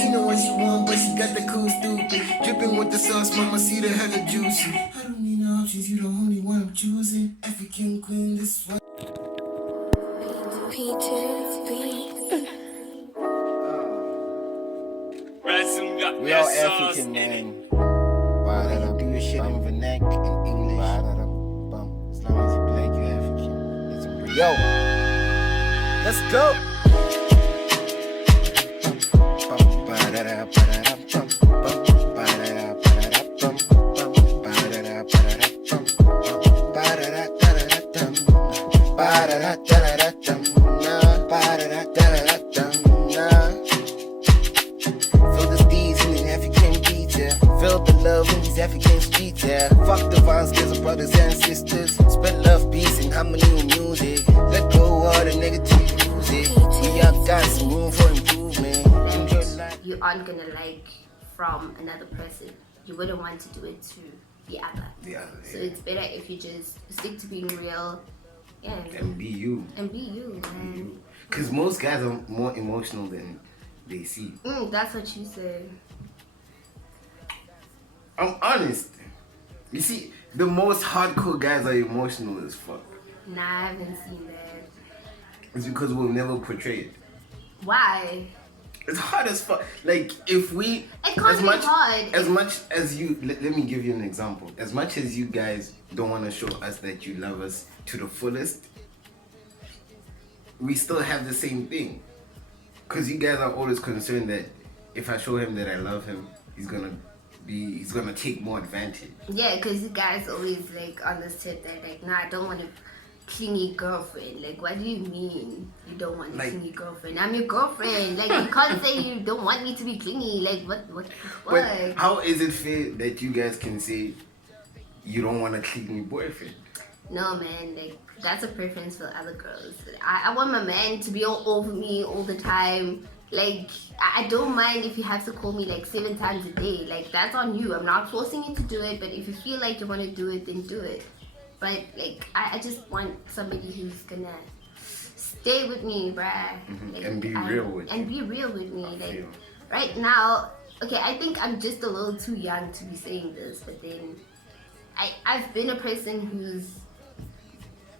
She know what she want, but she got the cool stupid. Dripping with the sauce, mama see the hella juicy. I don't need no options, you the only one I'm choosing. African queen, this one. We all African, man. You do your shit in vernacular, in English. As long as you black, you African. It's a breed. Yo, let's go. Feel the love in these African streets, yeah. Fuck the violence, there's brothers and sisters. Spread love, peace, and harmony in music. Let go of the negative music. We all got some room for improvement. Enjoy life. You aren't gonna like from another person. You wouldn't want to do it to the other. So it's better if you just stick to being real. Yeah. And be you. And be you, man. Because most guys are more emotional than they see. That's what you say. I'm honest. You see, the most hardcore guys are emotional as fuck. Nah, I haven't seen that. It's because we'll never portray it. Why? It's hard as fuck. Like, if we... It can't be hard. As much as you... Let me give you an example. As much as you guys don't want to show us that you love us to the fullest, we still have the same thing. Because you guys are always concerned that if I show him that I love him, he's gonna take more advantage. Yeah, because you guys always like on the set that like, nah, I don't want a clingy girlfriend. Like, what do you mean you don't want a clingy girlfriend? I'm your girlfriend. Like, you can't say you don't want me to be clingy. Like, what? But how is it fair that you guys can say you don't want a clingy boyfriend? No, man, like, that's a preference for other girls. I want my man to be all over me all the time. Like, I don't mind if you have to call me like 7 times a day. Like, that's on you. I'm not forcing you to do it, but if you feel like you want to do it, then do it. But like, I just want somebody who's gonna stay with me, bruh. Like, and be real with you. And be real with me. Like, right now, okay, I think I'm just a little too young to be saying this, but then I've been a person who's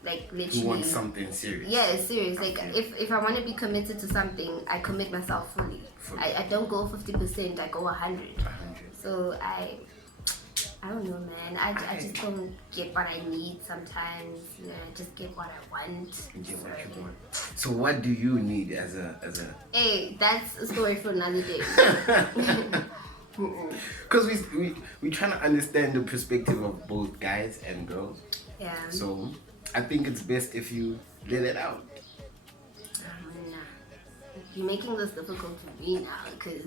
like literally... You want something serious. Yeah, serious. Like, if I want to be committed to something, I commit myself fully. I don't go 50%, I go 100. So I don't know, man. I just don't get what I need sometimes. You know, I just get what I want. Get what you want. So what do you need as a... Hey, that's a story for another day. Because we trying to understand the perspective of both guys and girls. Yeah. So I think it's best if you let it out. Nah. You're making this difficult for me now, because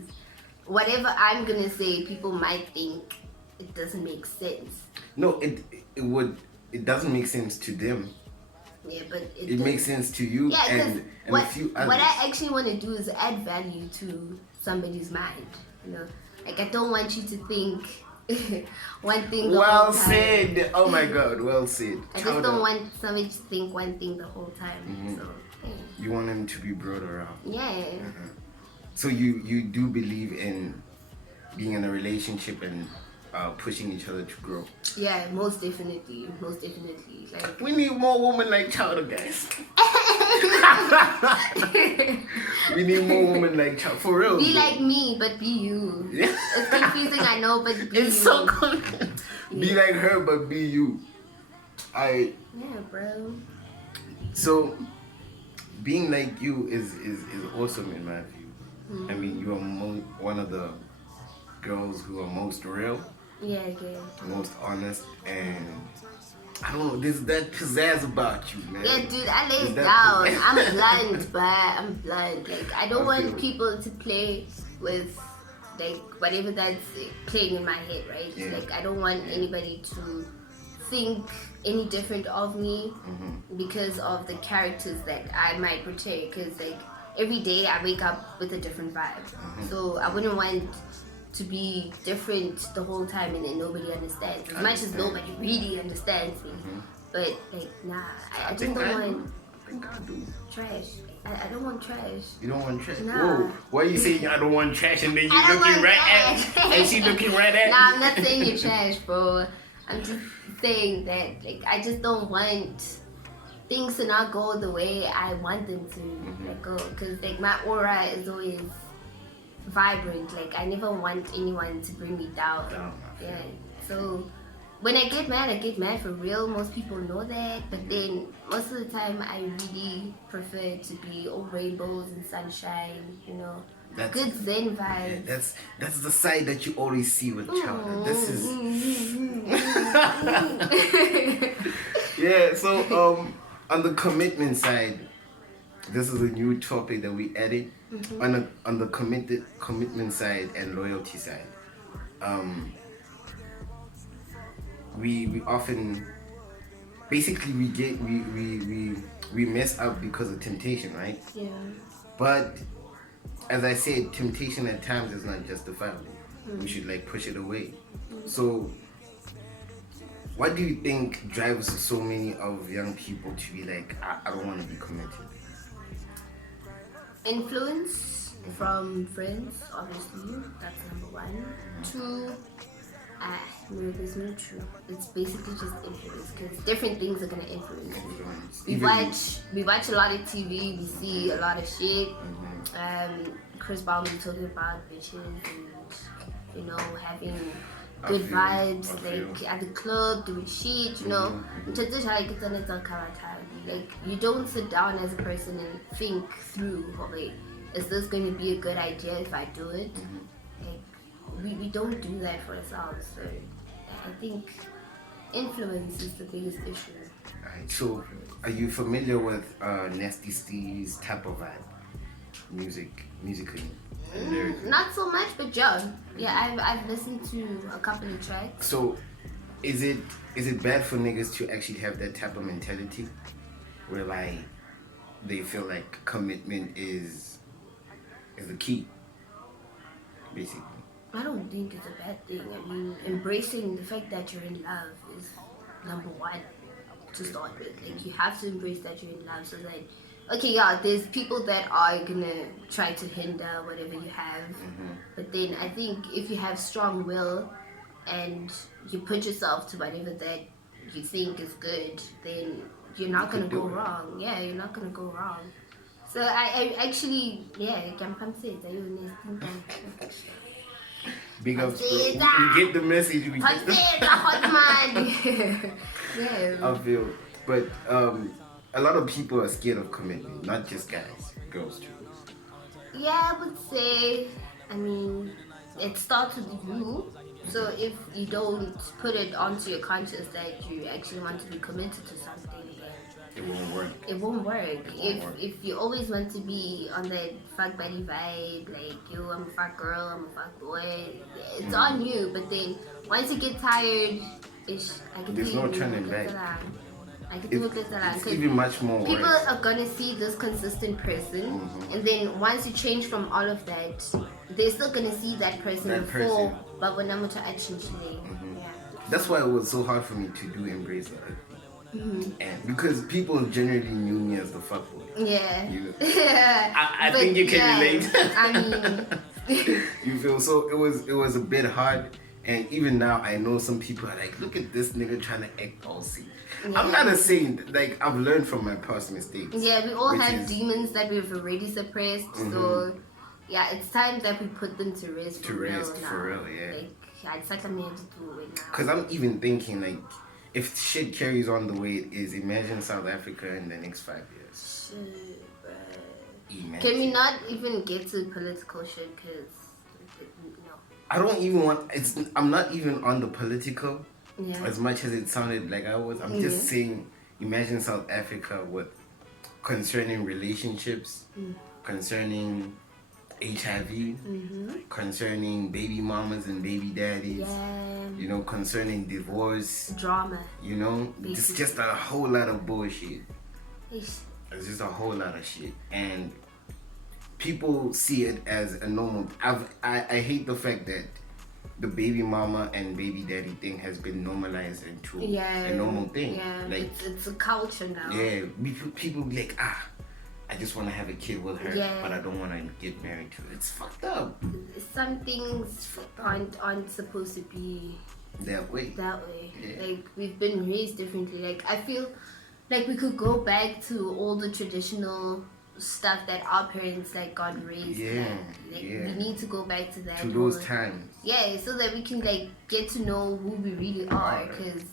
whatever I'm gonna say, people might think it doesn't make sense. No, it doesn't make sense to them. Yeah, but it makes sense to you and a few others. What I actually want to do is add value to somebody's mind. You know, like, I don't want you to think one thing the whole time. Said. Oh my God, well said. I just don't want somebody to think one thing the whole time. So hey. You want them to be brought around. Yeah. So you do believe in being in a relationship and pushing each other to grow. Yeah, most definitely. Like, we need more women like Chowder, guys. We need more women like Chowder, for real. Be like me, but be you. Yeah. It's confusing, I know, but be you. It's so confusing. Yeah. Be like her, but be you. Yeah, bro. So, being like you is awesome in my view. I mean, you are one of the girls who are most real. Yeah. Most honest, and I don't know, there's that pizzazz about you, man. Yeah, dude, I lay it down. I'm blunt, but I'm blunt. Like, I don't want people to play with, like, whatever that's playing in my head, right? Yeah. Like, I don't want anybody to think any different of me because of the characters that I might portray. Because, like, every day I wake up with a different vibe. So I wouldn't want to be different the whole time and then nobody understands. As much as nobody really understands me. But like, nah, I just don't want I think I do. trash. I don't want trash. You don't want trash? Nah. Whoa, why are you saying I don't want trash and then you I don't looking want right trash. at and she looking right at Nah, I'm not saying you're trash, bro. I'm just saying that, like, I just don't want things to not go the way I want them to like go. Because, like, my aura is always vibrant. Like, I never want anyone to bring me down. Yeah. So when I get mad for real. Most people know that, but then most of the time I really prefer to be all rainbows and sunshine, you know. That's good Zen vibes. Yeah, that's the side that you always see with Chowder. This is yeah. So on the commitment side, this is a new topic that we added. On the commitment side and loyalty side. We often basically we mess up because of temptation, right? Yeah. But as I said, temptation at times is not justifiable. We should like push it away. So what do you think drives so many of young people to be like, I don't want to be committed? Influence from friends, obviously. That's number one. Two, no, there's no true. It's basically just influence, because different things are gonna influence you. We watch a lot of TV. We see a lot of shit. Chris Brown was talking about bitches and, you know, having good vibes, like at the club, doing shit, you know. Like, you don't sit down as a person and think through, like, is this going to be a good idea if I do it? Like, we don't do that for ourselves. So I think influence is the biggest issue. Alright, so are you familiar with Nasty Steve's type of vibe? Musically? Not so much, but yeah, I've listened to a couple of tracks. So, is it bad for niggas to actually have that type of mentality, where like they feel like commitment is the key, basically? I don't think it's a bad thing. I mean, embracing the fact that you're in love is number one to start with. Like, you have to embrace that you're in love, so that, okay, yeah, there's people that are gonna try to hinder whatever you have, but then I think if you have strong will and you put yourself to whatever that you think is good, then you're not gonna go wrong. Yeah, you're not gonna go wrong. So I actually, yeah, can come say it. Big ups, bro. We get the message. We get the yeah. I feel, but a lot of people are scared of commitment, not just guys, girls too. Yeah, I would say, I mean, it starts with you. So if you don't put it onto your conscience that you actually want to be committed to something, it won't work. It won't work. If you always want to be on that fuck buddy vibe, like, yo, I'm a fuck girl, I'm a fuck boy, it's on you. But then once you get tired, there's no turning back. It's even much more people worse. are gonna see this consistent person, and then once you change from all of that, they're still gonna see that person before, but when I'm action today. That's why it was so hard for me to do Embrace Her. And because people generally knew me as the fuckboy. Yeah. I think you can relate. I mean, you feel, so it was a bit hard, and even now I know some people are like, look at this nigga trying to act all sweet. I'm not a saint. Like, I've learned from my past mistakes. Yeah, we all have demons that we've already suppressed. So yeah, it's time that we put them to rest. For real, yeah. Like, it's like I'm here to do it now. Because I'm even thinking, like, if shit carries on the way it is, imagine South Africa in the next 5 years. Shit, bro. Imagine. Can we not even get to political shit? Because, no. I don't even want, I'm not even on the political, yeah. As much as it sounded like I was. I'm just saying, imagine South Africa with concerning relationships, concerning HIV, concerning baby mamas and baby daddies, you know, concerning divorce, drama, you know, it's just a whole lot of bullshit. It's just a whole lot of shit, and people see it as a normal. I hate the fact that the baby mama and baby daddy thing has been normalized into a normal thing. Yeah, like it's a culture now. Yeah, people be like, I just want to have a kid with her, Yeah. but I don't want to get married to her. It's fucked up. Some things aren't supposed to be That way. Yeah. Like, we've been raised differently. Like, I feel like we could go back to all the traditional stuff that our parents like got raised like we need to go back to that, to those times, so that we can like get to know who we really are, because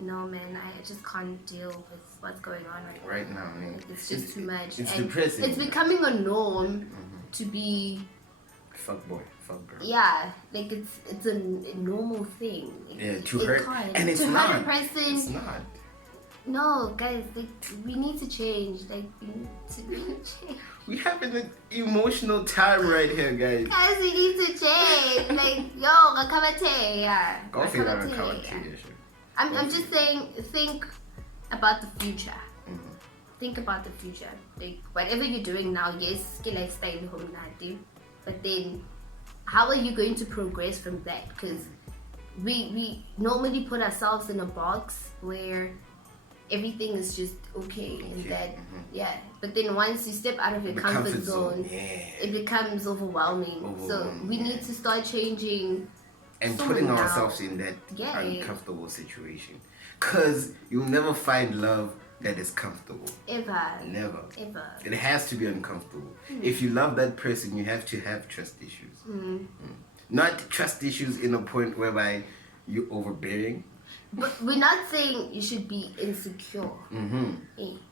no man, I just can't deal with what's going on right now, man. Like, it's just too much. It's and depressing. It's becoming a norm to be fuck boy, fuck girl. Yeah, like it's a normal thing. To hurt, and it's to not. hurt a person. It's not. No, guys, like, we need to change. Like, we need to really change. We having an emotional time right here, guys. Guys, we need to change. Like, yo, rakabate, yeah. Go figure out Rakabate, I'm just saying, think about the future. Think about the future. Like, whatever you're doing now, yes, ke lifestyle home nati, but then how are you going to progress from that? Because we normally put ourselves in a box where everything is just okay and that but then once you step out of your comfort zone, it becomes overwhelming. So we need to start changing and putting ourselves in that uncomfortable situation, because you'll never find love that is comfortable. Never. It has to be uncomfortable. If you love that person, you have to have trust issues. Not trust issues in a point whereby you're overbearing. But we're not saying you should be insecure.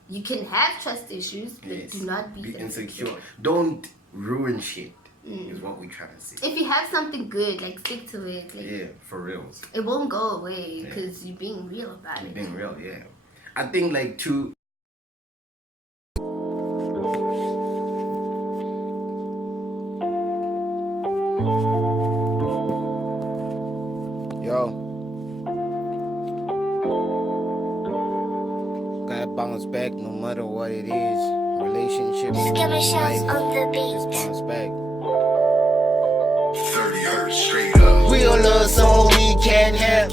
You can have trust issues, but do not be insecure. Don't ruin shit, is what we're trying to say. If you have something good, like, stick to it. Like, for reals. It won't go away because you're being real about it. Being real, I think, like, to... Yo. Gotta bounce back no matter what it is. Relationships, life, just bounce back. 30 hertz straight up. We all love someone we can't have.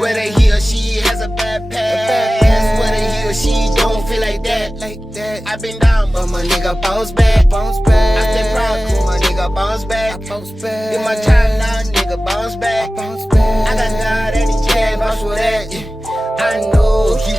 Whether he or she has a bad past, whether he or she don't feel like that. I've been down, but my nigga bounce back. I stay proud, but my nigga bounce back. In my time now, nigga bounce back. I got God and he can't vouch for that. I know he